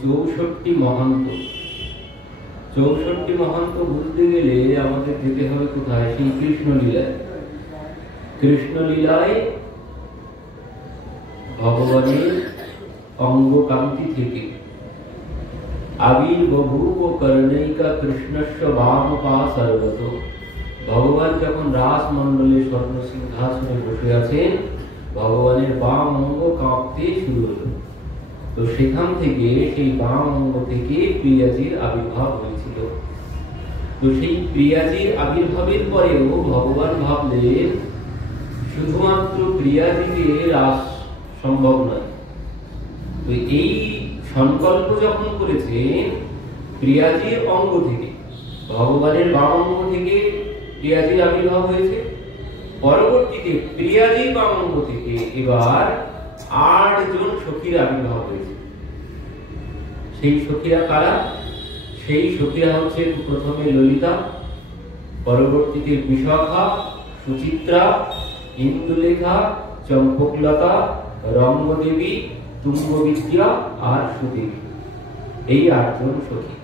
64 মহান্ত। 64 মহান্ত বুঝতে গেলে আমাদের যেতে হবে কোথায়? সেই কৃষ্ণলীলায়। কৃষ্ণলীলায় ভগবানের অঙ্গকান্তি থেকে আবির্বভূব কর্ণৈকা কৃষ্ণস্য বামপা সর্বত। ভগবান যখন রাসমণ্ডলে স্বর্ণ সিংহাসনে বসে আছেন, ভগবানের বাম অঙ্গ কাঁপতে শুরু হলো। তো সেখান থেকে, সেই বাম অঙ্গ থেকে প্রিয়াজির আবির্ভাব হয়েছিল। তো সেই প্রিয়াজির আবির্ভাবের পরেও ভগবান ভাবলেন শুধুমাত্র প্রিয়াজিকে রাস সম্ভব নয়। তো এই সংকল্প যখন করেছেন, প্রিয়াজির অঙ্গ থেকে, ভগবানের বাম অঙ্গ থেকে প্রিয়াজির আবির্ভাব হয়েছে, পরবর্তীতে প্রিয়াজির বাম অঙ্গ থেকে এবার 8 জন সখীর আবির্ভাব হয়েছে। সেই সখীরা কারা? সেই সখীরা হচ্ছে প্রথমে ললিতা, পরবর্তীতে বিশাখা, সুচিত্রা, ইন্দুলেখা, চম্পকলতা, রঙ্গদেবী, তুঙ্গবিদ্যা আর সুদেবী। এই 8 জন সখী।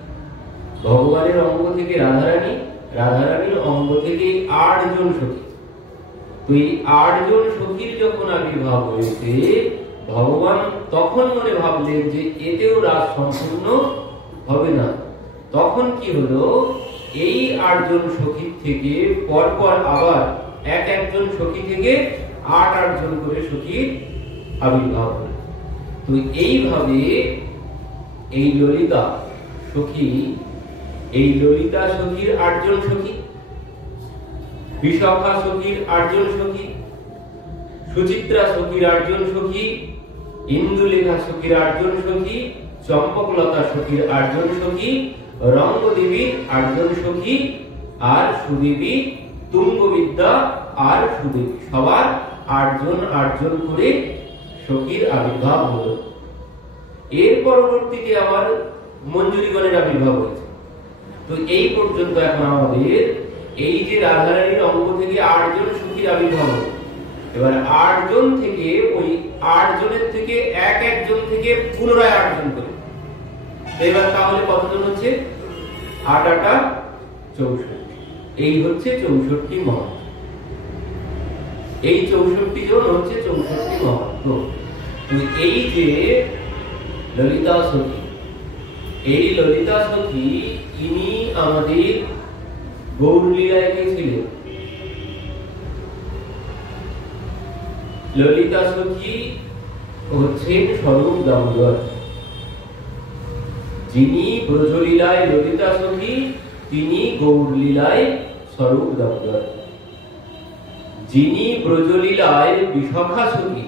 ভগবানের অঙ্গ থেকে রাধারানী, রাধারানীর অঙ্গ থেকে 8 জন সখী। তো এই 8 জন সখীর যখন আবির্ভাব হয়েছে, ভগবান তখন মনে ভাবলেন যে এতেও রাস সম্পূর্ণ হবে না। তখন কি হলো, এই 8 জন সখীর থেকে পরপর আবার একজন সখী থেকে 8 জন করে সখীর আবির্ভাব হলো। তো এইভাবে এই ললিতা সখী, এই ললিতা সখীর 8 জন সখী, বিশাখা সখীর 8 জন সখী, সুচিত্রা সখীর 8 জন সখী, ইন্দুলেখা সখীর 8 জন সখী, চম্পকলতা সখীর 8 জন সখী, রঙ্গদেবী 8 জন সখী, আর সুদেবী, তুঙ্গবিদ্যা আর সুদেবী, সবার 8 জন করে সখীর আবির্ভাব হলো। এর পরবর্তীতে আবার মঞ্জুরিগণের আবির্ভাব হয়েছে। তো এই পর্যন্ত এখন আমাদের এই যে রাধারানীর অঙ্গ থেকে 8 জন সখীর আবির্ভাব হলো, এবার 8 জন থেকে ওই 8 জনের থেকে একজন থেকে পুনরায় 8 জন করে। এবার তাহলে কতজন হচ্ছে? 8 8 64। এই হচ্ছে 64 মহান্ত। এই 64 জন হচ্ছে 64 মহান্ত। তো এই যে ললিতা সখী, এই ললিতা সখী ইনি আমাদের গৌরলীলায় কে ছিলেন? ললিতা সখী হচ্ছেন স্বরূপ দামোদর। যিনি ব্রজলীলায় ললিতা সখী, তিনি গৌরলীলায় স্বরূপ দামোদর। যিনি ব্রজলীলায় বিশাখা সখী,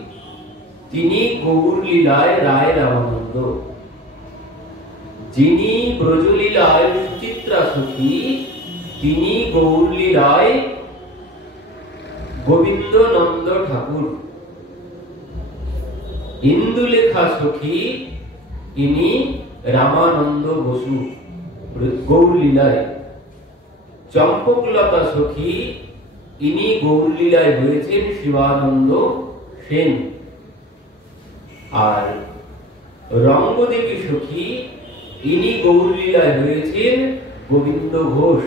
তিনি গৌরলীলায় রায় রামানন্দ। যিনি ব্রজলীলায় সুচিত্রা সখী, তিনি গৌরলীলায় গোবিন্দ নন্দ ঠাকুর। ইন্দুলেখা সখী, ইনি রামানন্দ বসু গৌরলীলায়। চম্পকলতা সখী, ইনি গৌরলীলায় হয়েছেন শিবানন্দ সেন। আর রঙ্গদেবী সখী, ইনি গৌরলীলায় হয়েছেন গোবিন্দ ঘোষ।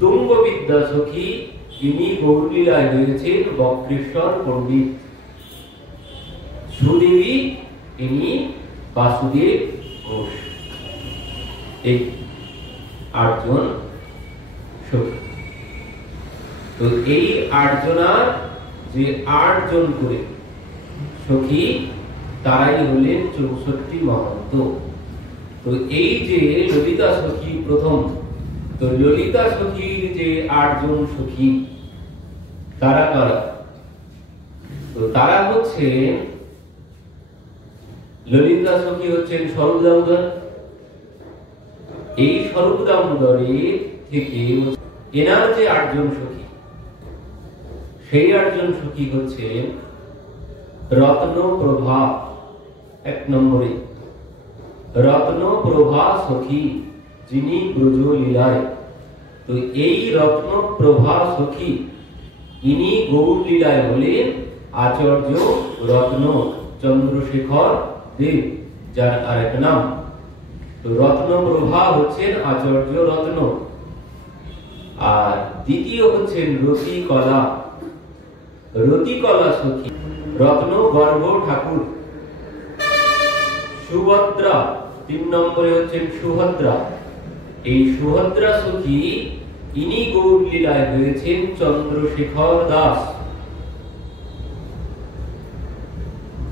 তুঙ্গবিদ্যা সখী, ইনি গৌরলীলায় হয়েছেন বক্রেশ্বর পণ্ডিত। সুদেবী, ইনি বাসুদেব ঘোষ। এই 8 জন সখী। তো এই 8 জনার যে 8 জন করে সখী, তারাই হলেন 64 মহান্ত। তো এই যে ললিতা সখী প্রথম, তো ললিতা সখীর যে 8 জন সখী, তারা কারা? তো তারা হচ্ছে, ললিতা সখী হচ্ছেন স্বরূপ দামোদর। এই স্বরূপ দামোদরের থেকে এনার যে 8 জন সখী, সেই 8 জন সখী হচ্ছেন রত্নপ্রভা। 1 নম্বরে রত্নপ্রভা সখী, যিনি ব্রজলীলায়। তো এই রত্নপ্রভা সখী, ইনি গৌরলীলায় হলেন আচার্য রত্ন চন্দ্রশেখর দেব, যার আরেক নাম। তো রত্নপ্রভা হচ্ছেন আচার্য রত্ন। আর দ্বিতীয় হচ্ছেন রতিকলা। রতিকলা সখী রত্ন গর্ভ ঠাকুর। সুভদ্রা 3 নম্বরে হচ্ছেন সুভদ্রা। এই সুভদ্রা সখী ইনি গৌর লীলায় হয়েছেন চন্দ্রশেখর দাস।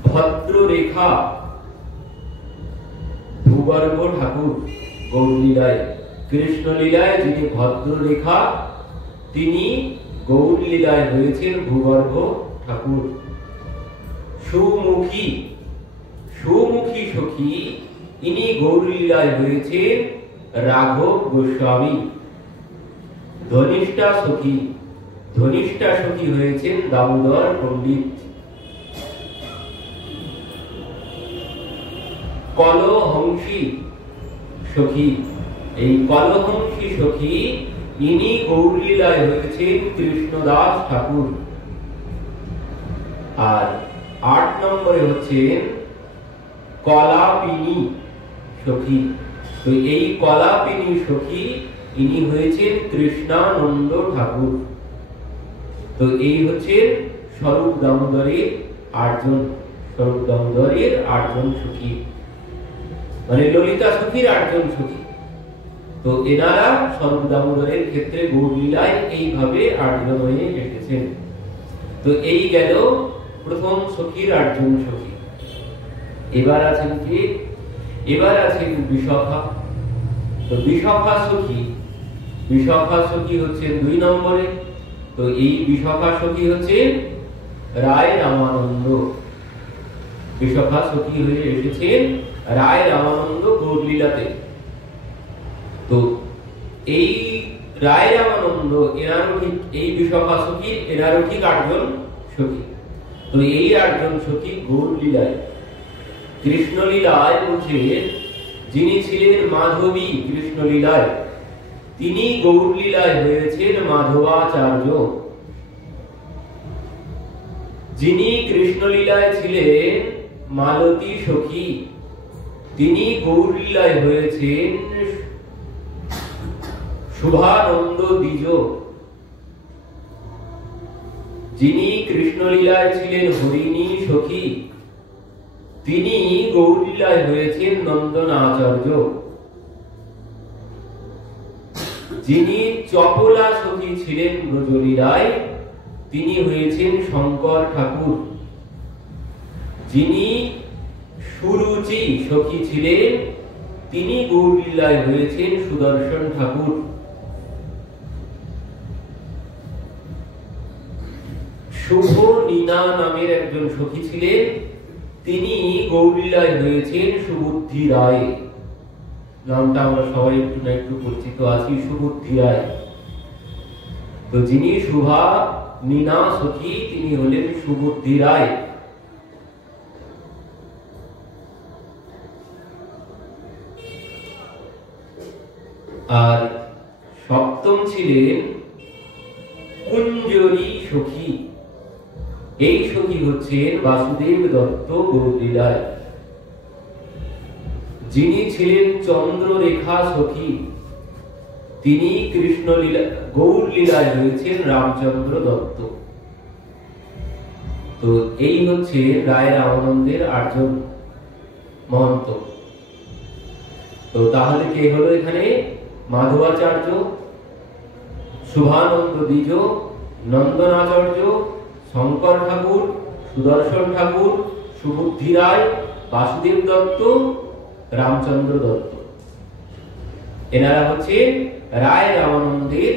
ভদ্ররেখা ভূগর্ভ ঠাকুর গৌর লীলায়। কৃষ্ণ লীলায় যিনি ভদ্ররেখা, তিনি গৌর লীলায় হয়েছেন ভূগর্ভ ঠাকুর। সুমুখী সুমুখী সখী ইনি গৌর লীলায় হয়েছেন রাঘব গোস্বামী। ধনিষ্ঠা সখী ধনিষ্ঠা সখী হয়েছেন দামোদর পণ্ডিত। কলহংসী সখী, এই কলহংসী সখী ইনি গৌর লীলায় হয়েছেন কৃষ্ণদাস ঠাকুর। আর 8 নম্বরে হচ্ছেন কলাপিনী সখী। তো এই কলাপিনী সখী ইনি হয়েছেন কৃষ্ণানন্দ ঠাকুর। তো এই হচ্ছে স্বরূপ দামোদরের 8 জন, স্বরূপ দামোদরের 8 জন সখী, মানে ললিতা সখীর 8 জন সখী। তো এনারা স্বরূপ দামোদরের ক্ষেত্রে গৌর লীলায় এইভাবে 8 জন হয়ে এসেছেন। তো এই গেল প্রথম সখীর 8 জন সখী। এবার আছেন কি? এবার আছেন বিশাখা। তো বিশাখা সখী, বিশাখা সখী হচ্ছেন 2 নম্বরে। তো এই বিশাখা সখী হচ্ছেন রায় রামানন্দ। বিশাখা সখী হয়ে এসেছেন রায় রামানন্দ গৌর লীলাতে। তো এই রায় রামানন্দ এনারও ঠিক, এই বিশাখা সখীর এনারও ঠিক 8 জন সখী। তো এই 8 জন সখী গৌর লীলায়। কৃষ্ণ লীলায় বলছেন যিনি ছিলেন মাধবী কৃষ্ণ লীলায়, তিনি গৌর লীলায় হয়েছেন মাধবাচার্য। যিনি কৃষ্ণ লীলায় ছিলেন মালতী সখী, তিনি গৌর লীলায় হয়েছেন শুভানন্দ দ্বিজ। যিনি কৃষ্ণ লীলায় ছিলেন হরিণী সখী, তিনি গৌর লীলায় হয়েছেন নন্দনাচার্য। যিনি চপলা সখী ছিলেন ব্রজলীলায়, তিনি হয়েছেন শঙ্কর ঠাকুর। যিনি সুরুচি সখী ছিলেন, তিনি গৌর লীলায় হয়েছেন সুদর্শন ঠাকুর। শুভ নীনা নামের একজন সখী ছিলেন, তিনি গৌর লীলায় হয়েছেন সুবুদ্ধি রায়। নামটা আমরা সবাই একটু না একটু পরিচিত আছি, সুবুদ্ধি রায়। তো যিনি শুভা নীনা সখী, তিনি হলেন সুবুদ্ধি রায়। আর 7ম ছিলেন কুঞ্জরী সখী। এই সখী হচ্ছেন বাসুদেব দত্ত গৌর লীলায়। যিনি ছিলেন চন্দ্ররেখা সখী, তিনি কৃষ্ণ লীলা গৌর লীলায় হয়েছেন রামচন্দ্র দত্ত। তো এই হচ্ছে রায় রামানন্দের 8 জন মহন্ত। তো তাহলে কে হলো এখানে? মাধবাচার্য, শুভানন্দ দ্বিজ, নন্দনাচার্য, শঙ্কর ঠাকুর, সুদর্শন ঠাকুর, সুবুদ্ধি রায়, বাসুদেব দত্ত, রামচন্দ্র দত্ত। এনারা হচ্ছে রায় রামানন্দের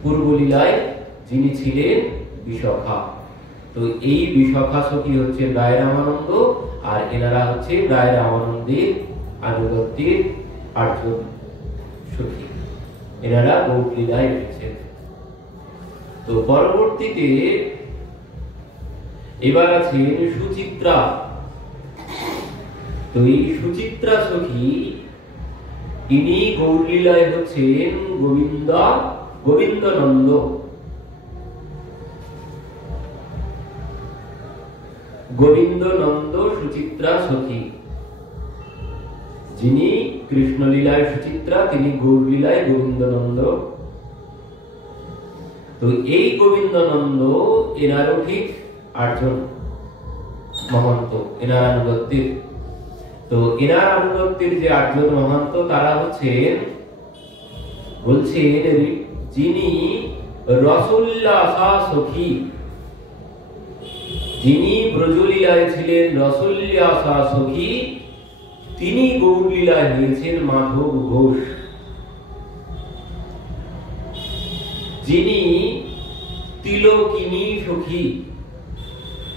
পূর্বলীলায় যিনি ছিলেন বিশাখা। তো এই বিশাখা সখী হচ্ছে রায় রামানন্দ, আর এনারা হচ্ছে রায় রামানন্দের আনুগত্যের 8 জন সখী। এনারা গৌর লীলায় এসেছেন। তো পরবর্তীতে এবার আছেন সুচিত্রা। তো এই সুচিত্রা সখী, ইনি গৌর লীলায় হচ্ছেন গোবিন্দনন্দ। গোবিন্দ নন্দ সুচিত্রা সখী, যিনি কৃষ্ণ লীলায় সুচিত্রা, তিনি গৌর লীলায় গোবিন্দ নন্দ। তো এই গোবিন্দ নন্দ এনারও ঠিক 8 জন মহন্ত এনার আনুগত্যের। তো এনার আনুগত্যের যে 8 জন মহন্ত তারা হচ্ছেন, বলছেন যিনি রসোল্লাসা সখী, যিনি ব্রজলীলায় ছিলেন রসোল্লাসা সখী, তিনি গৌর লীলায় হয়েছেন মাধব ঘোষ। যিনি তিলকিনী সখী,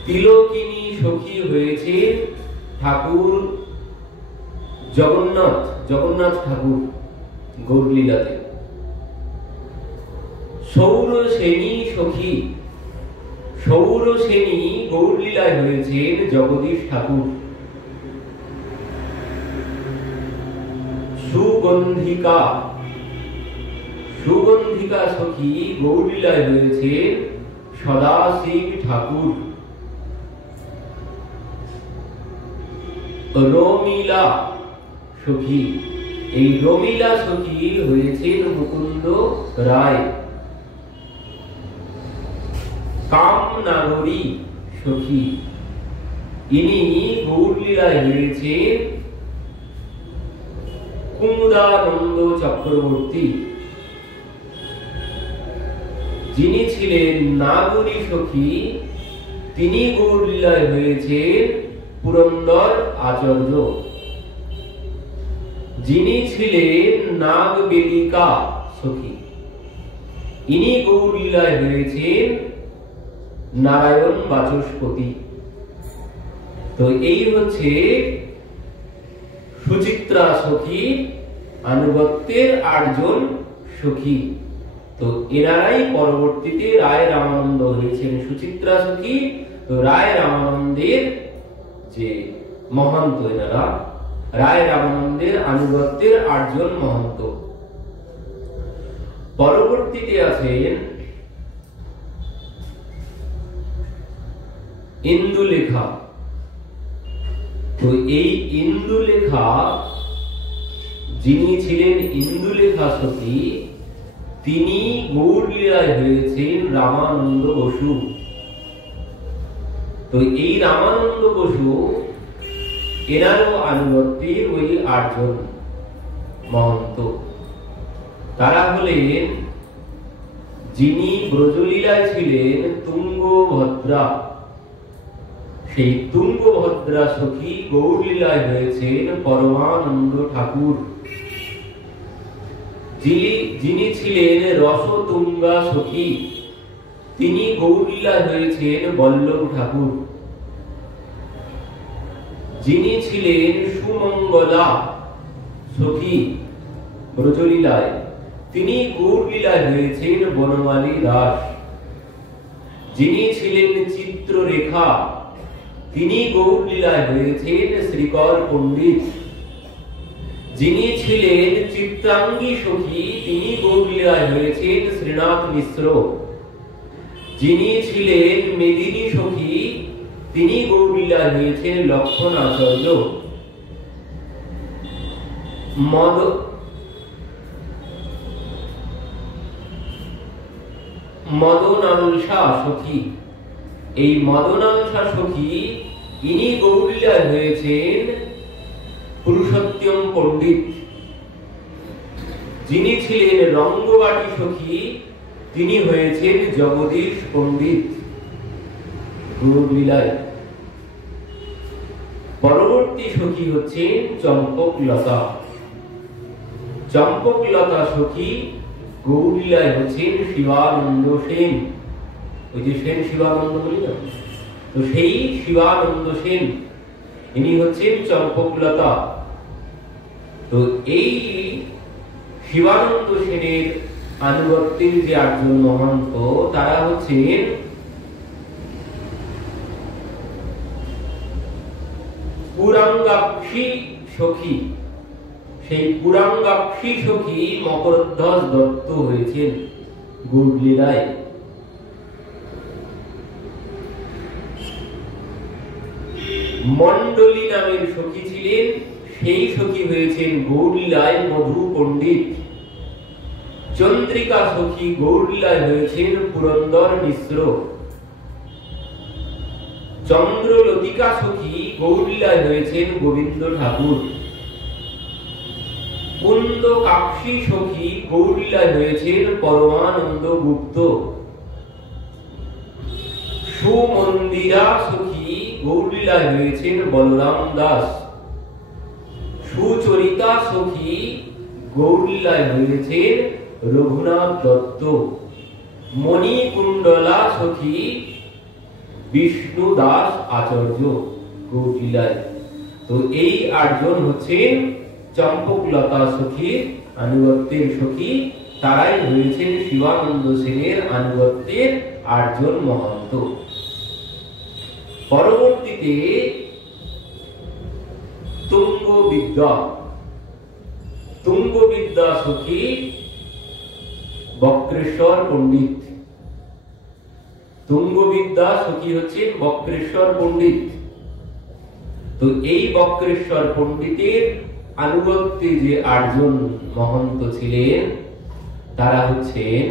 তিলকিনী সখী হয়েছেন ঠাকুর জগন্নাথ ঠাকুর গৌর লীলাতে। সৌরসেনী সখী, সৌরসেনী গৌর লীলায় হয়েছেন জগদীশ ঠাকুর। সুগন্ধিকা, সুগন্ধিকা সখী গৌর লীলায় হয়েছেন সদাশিব ঠাকুর। রমিলা সখী, এই রমিলা সখী হয়েছেন মুকুন্দ রায়। কামনাগরী সখী, ইনি গৌর লীলায় হয়েছেন কুমুদানন্দ চক্রবর্তী। যিনি ছিলেন নাগরী সখী, তিনি গৌর লীলায় হয়েছেন পুরন্দর আচার্য। যিনি ছিলেন নাগবেদিকা সখী, ইনি গৌর লীলায় হয়েছেন নারায়ণ বাচস্পতি। তো এই হচ্ছে সুচিত্রা সখী আনুগত্যের 8 জন সখী। তো এনারাই পরবর্তীতে রায় রামানন্দ হয়েছেন সুচিত্রা সখী। তো রায় রামানন্দের যে মহন্ত এনারা, রায় রামানন্দের আনুগত্যের 8 জন মহন্ত। পরবর্তীতে আছেন ইন্দুলেখা। তো এই ইন্দুলেখা, যিনি ছিলেন ইন্দুলেখা সখী, তিনি গৌর লীলায় হয়েছেন রামানন্দ বসু। তো এই রামানন্দ বসু এনারও আনুগত্যের ওই 8 জন মহন্ত। তারা হলেন, যিনি ব্রজলীলায় ছিলেন তুঙ্গভদ্রা, সেই তুঙ্গভদ্রা সখী গৌর লীলায় হয়েছেন পরমানন্দ ঠাকুর। যিনি ছিলেন রসতুঙ্গা সখী, তিনি গৌর লীলায় হয়েছেন বল্লভ ঠাকুর। যিনি ছিলেন সুমঙ্গলা সখী ব্রজলীলায়, তিনি গৌর লীলায় হয়েছেন বনমালী দাস। যিনি ছিলেন চিত্ররেখা, তিনি গৌর লীলায় হয়েছেন শ্রীকর পণ্ডিত। যিনি ছিলেন চিত্রাঙ্গী সখী, তিনি গৌর লীলায় হয়েছেন শ্রীনাথ মিশ্র। যিনি ছিলেন মেদিনী সখী, তিনি গৌর লীলায় হয়েছেন লক্ষণ আচার্য। মদনাংশা সখী, এই মদনাংশা সখী ইনি গৌর লীলায় হয়েছেন পুরুষোত্তম পণ্ডিত। যিনি ছিলেন রঙ্গবাটি সখী, তিনি হয়েছেন জগদীশ পণ্ডিত গৌর লীলায়। পরবর্তী সখী হচ্ছেন চম্পকলতা। চম্পকলতা সখী গৌর লীলায় হচ্ছেন শিবানন্দ সেন। ওই যে সেন শিবানন্দ বলি না, তো সেই শিবানন্দ সেন ইনি হচ্ছেন চম্পকলতা। তো এই শিবানন্দ সেনের আনুগত্যের যে 8 জন মহন্ত, তারা হচ্ছেন পুরাঙ্গাক্ষী সখী। সেই পুরাঙ্গাক্ষী সখী মকরধ্বজ দত্ত হয়েছেন গৌর লীলায়। মণ্ডলী নামের সখী ছিলেন, সেই সখী হয়েছেন গৌরলীলায় মধু পণ্ডিত। চন্দ্রিকা সখী গৌরলীলায় হয়েছেন পুরন্দর মিশ্র। চন্দ্রলতিকা সখী গৌরলীলায় হয়েছেন গোবিন্দ ঠাকুর। কুন্দ কাক্ষী সখী গৌরলীলায় হয়েছেন পরমানন্দ গুপ্ত। সুমন্দিরা সখী গৌরলীলায় হয়েছেন বলরাম দাস। সুচরিতা সখী গৌরলীলায় হয়েছেন রঘুনাথ দত্ত। মণিকুণ্ডলা সখী বিষ্ণু দাস আচার্য গৌরলীলায়। তো এই 8 জন হচ্ছেন চম্পকলতা সখীর আনুগত্যের সখী। তারাই হয়েছেন শিবানন্দ সেনের আনুগত্যের 8 জন মহন্ত। পরবর্তীতে তুঙ্গবিদ্যা সখী বক্রেশ্বর পণ্ডিত। তুঙ্গবিদ্যা সখী হচ্ছেন বক্রেশ্বর পণ্ডিত। তো এই বক্রেশ্বর পণ্ডিতের আনুগত্যে যে 8 জন মহন্ত ছিলেন তারা হচ্ছেন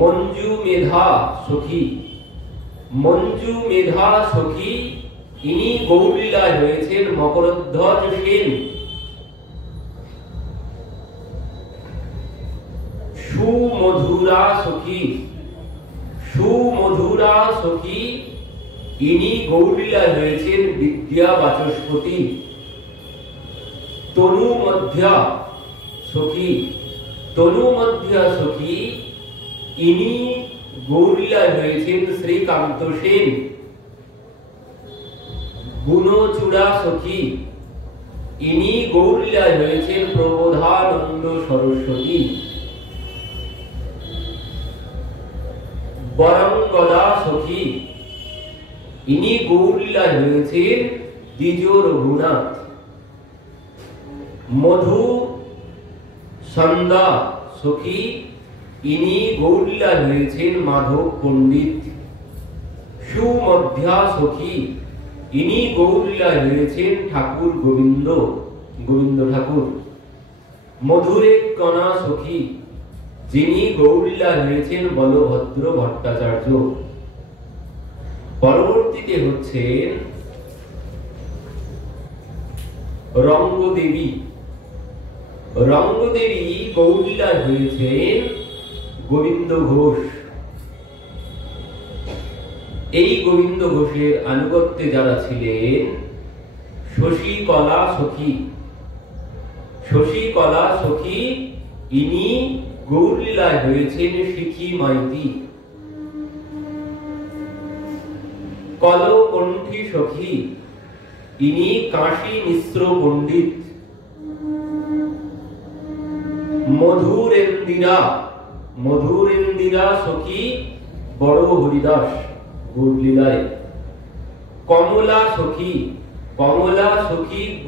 মঞ্জু মেধা সখী। মঞ্জু মেধা সখী ইনি গৌরলীলায় হয়েছেন মকরধ্বজ সেন। সুমধুরা সখী ইনি গৌরলীলায় হয়েছেন বিদ্যা বাচস্পতি। তনুমধ্যা সখী ইনি গৌরলীলায় হয়েছেন শ্রীকান্ত সেন। গুণচূড়া সখী ইনি গৌরলীলায় হয়েছেন প্রবোধানন্দ সরস্বতী। বরঙ্গদা সখী ইনি গৌরলীলায় হয়েছেন দ্বিজ রঘুনাথ। মধু সন্দা সখী ইনি গৌরলীলায় হয়েছেন মাধব পণ্ডিত। সুমধ্যা সখী ইনি গৌরলীলায় হয়েছেন ঠাকুর গোবিন্দ ঠাকুর। মধুরে কণা সখী যিনি গৌরলীলায় হয়েছেন বলভদ্র ভট্টাচার্য। পরবর্তীতে হচ্ছেন রঙ্গদেবী গৌরলীলায় হয়েছেন গোবিন্দ ঘোষ। এই গোবিন্দ ঘোষের আনুগত্যে যারা ছিলেন শশীকলা সখী ইনি গৌরলীলায় হয়েছেন শিখি মাইতি। কলকণ্ঠী সখী ইনি কাশী মিশ্র পণ্ডিত। মধুরেন্দিরা সখী বড় হরিদাস গৌরলীলায়। কমলা সখী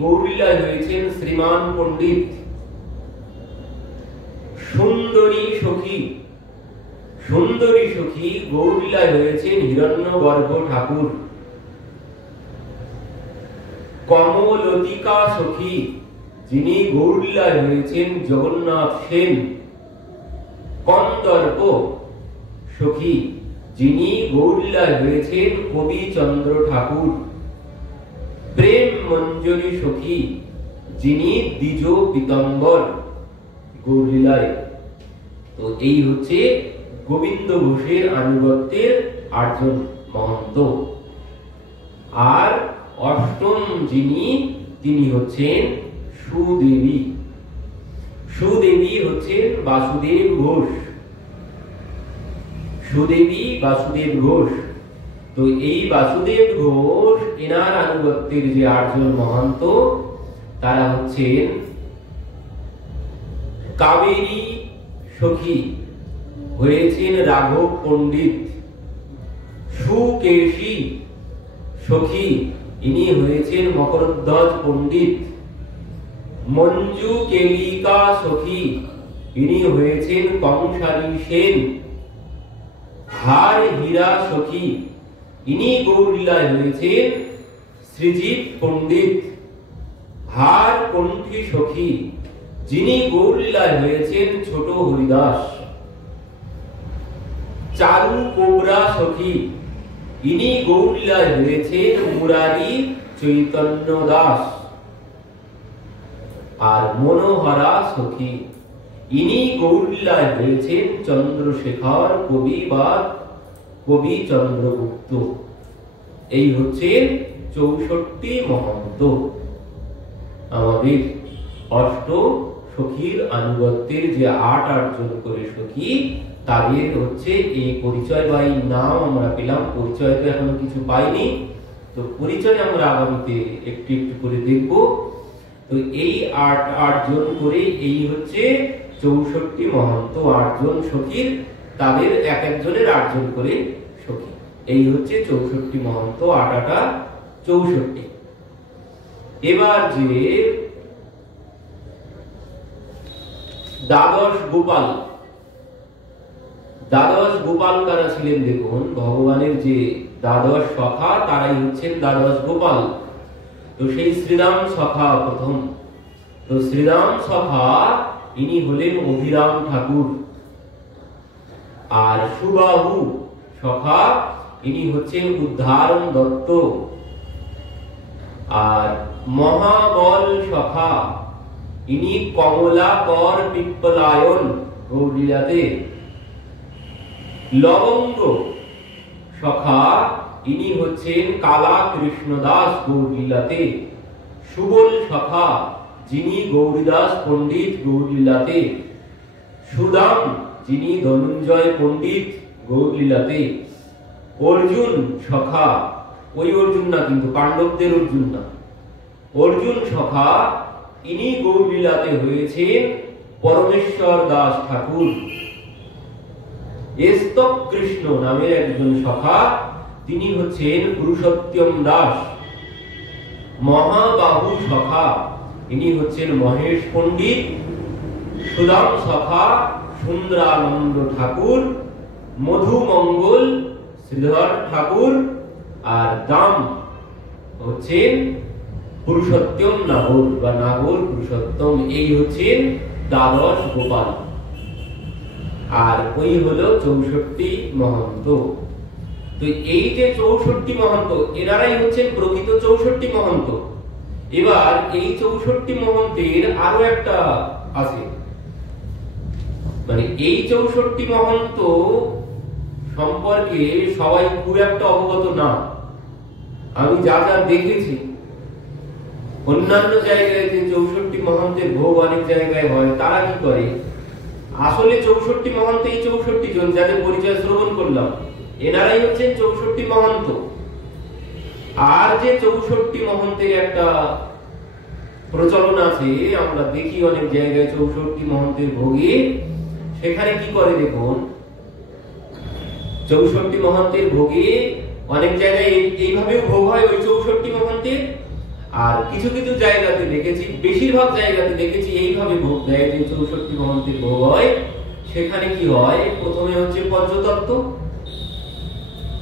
গৌরলীলায় হয়েছেন শ্রীমান পণ্ডিত। সুন্দরী সখী গৌরলীলায় হয়েছেন হিরণ্যগর্ভ ঠাকুর। কমলতিকা সখী যিনি গৌরলীলায় হয়েছেন জগন্নাথ সেন। কন্দর্প সখী যিনি গৌরলীলায় হয়েছেন কবিচন্দ্র ঠাকুর। প্রেম মঞ্জরি সখী যিনি দ্বিজ পীতাম্বর গৌরলীলায়। তো এই হচ্ছে গোবিন্দ ঘোষের আনুগত্যের 8 জন মহন্ত। আর 8ম যিনি তিনি হচ্ছেন সুদেবী হচ্ছেন বাসুদেব ঘোষ। তো এই বাসুদেব ঘোষ এনার আনুগত্যের যে 8 জন মহন্ত তারা হচ্ছেন কাবেরী সখী হয়েছেন রাঘব পণ্ডিত। সুকেশী সখী ইনি হয়েছেন মকরধ্বজ পণ্ডিত। মঞ্জু কেলিকা সখী ইনি হয়েছেন কংসারী সেন। হার হীরা সখী ইনি গৌরলীলায় হয়েছেন শ্রীজিৎ পণ্ডিত, হার কণ্ঠী সখী, যিনি গৌরলীলায় হয়েছেন ছোট হরিদাস, চারু কোবরা সখী, ইনি গৌরলীলায় হয়েছেন মুরারি চৈতন্য দাস, আর মনোহরা সখী, ইনি গৌরলীলায় হয়েছেন চন্দ্রশেখর কবি বা কবি চন্দ্রগুপ্ত। এই হচ্ছেন 64 মহন্ত। আমাদের অষ্ট সখীর আনুগত্যের যে 8 জন করে সখী, তাদের হচ্ছে এই পরিচয় বা এই নাম আমরা পেলাম। পরিচয় তো এখনো কিছু পাইনি, তো পরিচয় আমরা আগামীতে একটু একটু করে দেখব। তো এই 8 জন করে এই হচ্ছে 64 মহন্ত। 8 জন সখীর, তাদের এক একজনের 8 জন করে সখী। এই হচ্ছে 64 মহন্ত, 8 8 64। এবার যে দ্বাদশ গোপাল, দ্বাদশ গোপাল কারা ছিলেন দেখুন। ভগবানের যে দ্বাদশ সখা, তারাই হচ্ছেন দ্বাদশ গোপাল। তো সেই শ্রীরাম সখা প্রথম। তো শ্রীরাম সখা ইনি হলেন অভিরাম ঠাকুর। আর সুবাহু সখা ইনি হচ্ছেন উদ্ধারণ দত্ত। আর মহাবল সখা ইনি কমলাকর পিপ্পলায়ন গৌরলীলাতে। লবঙ্গ সখা ইনি হচ্ছেন কালা কৃষ্ণদাস গৌরলীলাতে। সুবল সখা যিনি গৌরীদাস পণ্ডিত গৌরলীলাতে। সুদাম যিনি ধনঞ্জয় পণ্ডিত গৌরলীলাতে। অর্জুন সখা, ওই অর্জুন না কিন্তু, পাণ্ডবদের অর্জুন না, অর্জুন সখা ইনি গৌরলীলাতে হয়েছেন পরমেশ্বর দাস ঠাকুর। স্তব কৃষ্ণ নামের একজন সখা, তিনি হচ্ছেন পুরুষোত্তম দাস। মহাবাহু সখা ইনি হচ্ছেন মহেশ পণ্ডিত। সুদাম সখা সুন্দরানন্দ ঠাকুর। মধুমঙ্গল শ্রীধর ঠাকুর। আর দাম হচ্ছেন পুরুষোত্তম নাগর বা নাগর পুরুষোত্তম। এই হচ্ছেন দ্বাদশ গোপাল। আর ওই হলো 64 মহন্ত। তো এই যে 64 মহন্ত, এনারাই হচ্ছেন প্রকৃত 64 মহন্ত। এবার এই 64 মহন্তের আরো একটা আছে, মানে এই 64 মহন্ত সম্পর্কে সবাই খুব একটা অবগত না। আমি যা যা দেখেছি অন্যান্য জায়গায় যে 64 মহন্তের ভোগ অনেক জায়গায় হয়, তারা কি করে, আসলে 64 মহন্ত এই 64 জন যাদের পরিচয় শ্রবণ করলাম, এনারাই হচ্ছেন 64 মহন্ত। আর যে 64 মহন্তের একটা প্রচলন আছে, আমরা দেখি অনেক জায়গায় 64 মহন্তের ভোগে, সেখানে কি করে দেখুন, 64 মহন্তের ভোগে অনেক জায়গায় এইভাবেও ভোগ হয় ওই 64 মহন্তের। আর কিছু কিছু জায়গাতে দেখেছি, বেশিরভাগ জায়গাতে দেখেছি এইভাবে ভোগ দেয় যে 64 মহন্তের ভোগ হয়। সেখানে কি হয়, প্রথমে হচ্ছে পঞ্চতত্ত্ব,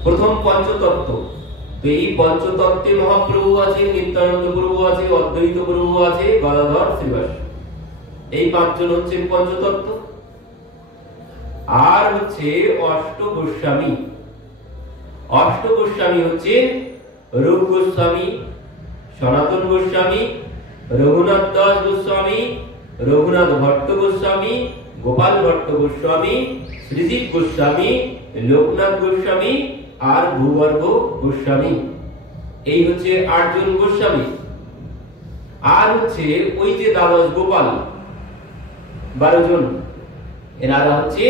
প্রথম পঞ্চতত্ত্ব। তো এই পঞ্চতত্ত্বে মহাপ্রভু আছে, নিত্যানন্দ প্রভু আছে, অদ্বৈত প্রভু আছে, গদাধর শ্রীবাস, এই 5 জন হচ্ছেন পঞ্চতত্ত্ব। আর হচ্ছে অষ্ট গোস্বামী। অষ্ট গোস্বামী হচ্ছে রূপ গোস্বামী, সনাতন গোস্বামী, রঘুনাথ দাস গোস্বামী, রঘুনাথ ভট্ট গোস্বামী, গোপাল ভট্ট গোস্বামী, শ্রীজিৎ গোস্বামী, লোকনাথ গোস্বামী আর ভূবর্গ গোস্বামী। এই হচ্ছে 8 জন গোস্বামী। আর হচ্ছে ওই যে দ্বাদশ গোপাল 12 জন, এনারা হচ্ছে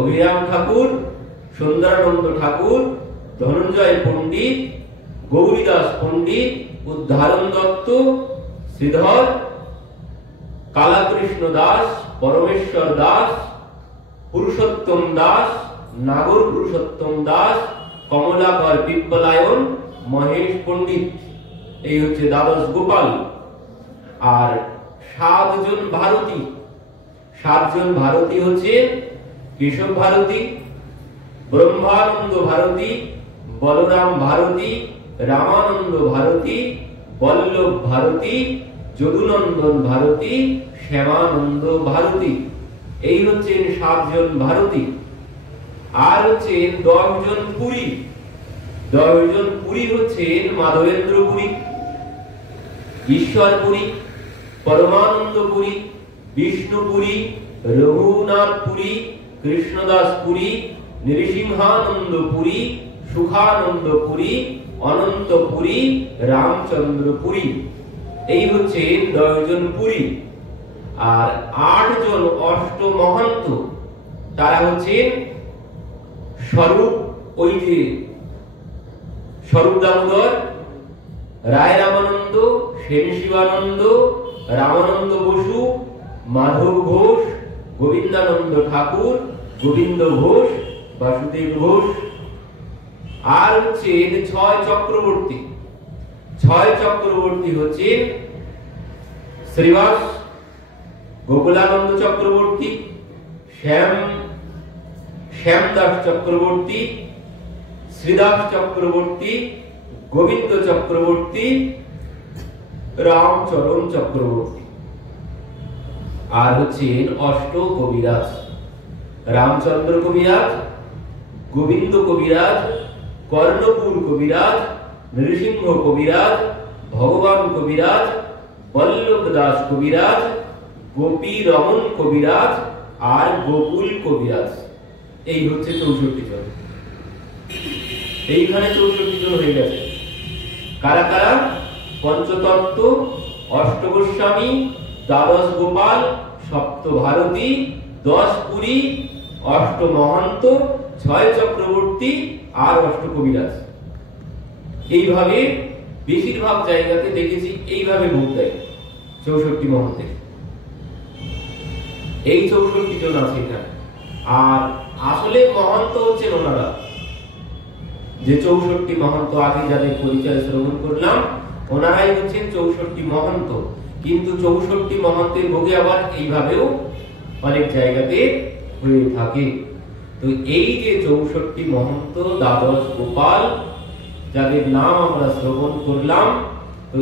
অভিরাম ঠাকুর, সুন্দরানন্দ ঠাকুর, ধনঞ্জয় পণ্ডিত, গৌরীদাস পণ্ডিত, উদ্ধারণ দত্ত, শ্রীধর, কালাকৃষ্ণ দাস, পরমেশ্বর দাস, পুরুষোত্তম দাস, নাগর পুরুষোত্তম দাস, কমলাকর পিপ্পলায়ন, মহেশ পণ্ডিত। এই হচ্ছে দ্বাদশ গোপাল। আর 7 জন ভারতী। 7 জন ভারতী হচ্ছে কেশব ভারতী, ব্রহ্মানন্দ ভারতী, বলরাম ভারতী, রামানন্দ ভারতী, বল্লভ ভারতী, যদুনন্দন ভারতী, শ্যামানন্দ ভারতী। এই হচ্ছেন 7 জন ভারতী। আর হচ্ছেন 10 জন পুরী। 10 জন পুরী হচ্ছেন মাধবেন্দ্র পুরী, ঈশ্বর পুরী, পরমানন্দ পুরী, বিষ্ণু পুরী, রঘুনাথ পুরী, কৃষ্ণদাস পুরী, নৃসিংহানন্দ পুরী, সুখানন্দ পুরী, অনন্ত পুরী, রামচন্দ্র পুরী। এই হচ্ছে 10 জন পুরী। আর 8 জন অষ্ট মহন্ত, তারা হচ্ছেন স্বরূপ, ওই যে স্বরূপ দামোদর, রায় রামানন্দ, সেন শিবানন্দ, রামানন্দ বসু, মাধব ঘোষ, গোবিন্দানন্দ ঠাকুর, গোবিন্দ ঘোষ, বাসুদেব ঘোষ। আর হচ্ছেন 6 চক্রবর্তী। 6 চক্রবর্তী হচ্ছেন শ্রীবাস, গোকুলানন্দ চক্রবর্তী, শ্যামদাস চক্রবর্তী, শ্রীদাস চক্রবর্তী, গোবিন্দ চক্রবর্তী, রামচরণ চক্রবর্তী। আর হচ্ছেন অষ্ট কবিরাজ, রামচন্দ্র কবিরাজ, গোবিন্দ কবিরাজ, কর্ণপুর কবিরাজ, নৃসিংহ কবিরাজ, ভগবান কবিরাজ, বল্লভ দাস কবিরাজ, গোপী রমন কবিরাজ আর গোকুল কবিরাজ। এই হচ্ছে 64 জন। এইখানে 64 জন হয়ে গেছে। কারা কারা? পঞ্চতত্ত্ব, অষ্টগোস্বামী, দ্বাদশ গোপাল, সপ্ত ভারতী, 10 পুরী, অষ্ট মহন্ত, 6 চক্রবর্তী আর অষ্ট কবিরাজ। এইভাবে বেশিরভাগ জায়গাতে দেখেছি এইভাবে ভোগ দেয় 64 মহন্তে। এই 64 জন আছে এখানে। আর আসলে মহন্ত হচ্ছেন ওনারা, যে 64 মহন্ত আগে যাদের পরিচয় শ্রবণ করলাম, ওনারাই হচ্ছেন 64 মহন্ত। কিন্তু 64 মহন্তের ভোগে আবার এইভাবেও অনেক জায়গাতে হয়ে থাকে। তো এই যে 64 মহন্ত, দ্বাদশ গোপাল, যাদের নাম আমরা শ্রবণ করলাম, তো